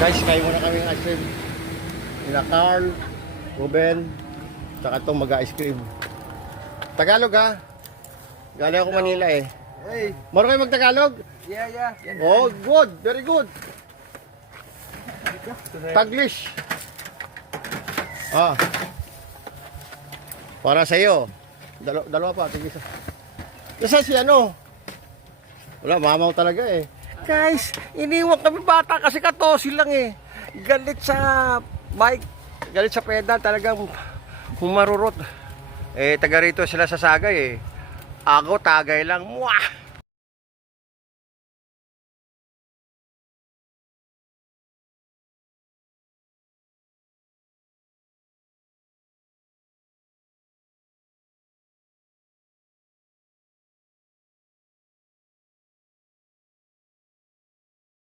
Guys, kain muna kami ng ice cream. Nila Carl, Ruben, tsaka itong mag-ice cream. Tagalog ha? Galing ako Manila eh. Hey. Marunong kayo mag-Tagalog? Yeah. Oh, good. Very good. Taglish. Ah. Para sa iyo. Dalawa pa, tigisa. Kasi si ano? Wala, mamaw talaga eh. Guys, iniwan kami bata kasi 14 lang eh. Galit sa bike, galit sa pedal, talagang humarurot. Eh, taga rito sila sa Sagay eh. Ako, tagay lang. Mwah!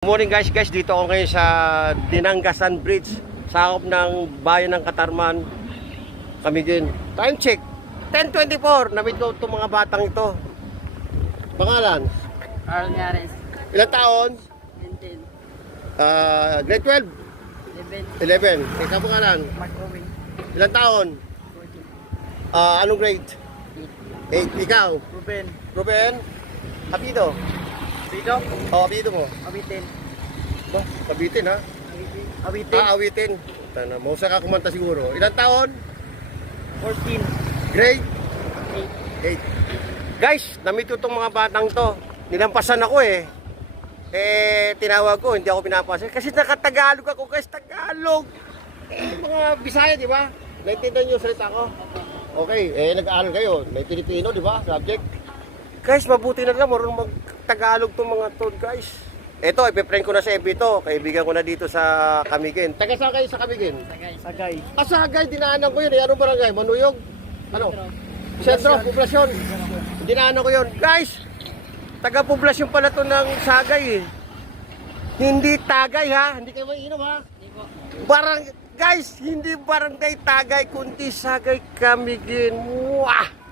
Good morning guys, dito ako ngayon sa Dinangasan Bridge, sakop ng bayan ng Katarman, Camiguin. Time check, 10:24. Namit ko itong mga batang ito. Pangalan? Carl Nyares. Ilang taon? 10. Grade 12? 11. Ikaw pangalan? Mark Owen. Ilang taon? 14. Anong grade? 8. Ikaw? Ruben. Ruben? Hapido? Dito? Hapido mo? Awitin. Ba, kabitin ha? Awitin. Awitin. Tana, mausa ka kumanta siguro. Ilang taon? 14. Grade? 8. Guys, namit ko itong mga batang to. Nilampasan ako eh. Tinawag ko, hindi ako pinapasan. Kasi nakatagalog ako guys, Tagalog. Mga Bisaya, di ba? Naintindihan niyo salita ko? Okay, nag-aaral kayo. May Pilipino, di ba? Subject. Guys, mabuti na lang. Marunong mag-Tagalog itong mga to, guys. Ito, ipiprank ko na sa FB to. Kaibigan ko na dito sa Camiguin. Taga saan kayo sa Camiguin? Sagay. Sagay, dinaanan ko yun. Anong barangay? Manuyog? Ano? Sentro, Poblasyon. Dinaanan ko yun. Guys, taga-poblasyon pala to ng Sagay eh. Hindi Tagay ha. Hindi kayo mainom ha. Guys, hindi barangay Tagay, kundi Sagay Camiguin. Wah!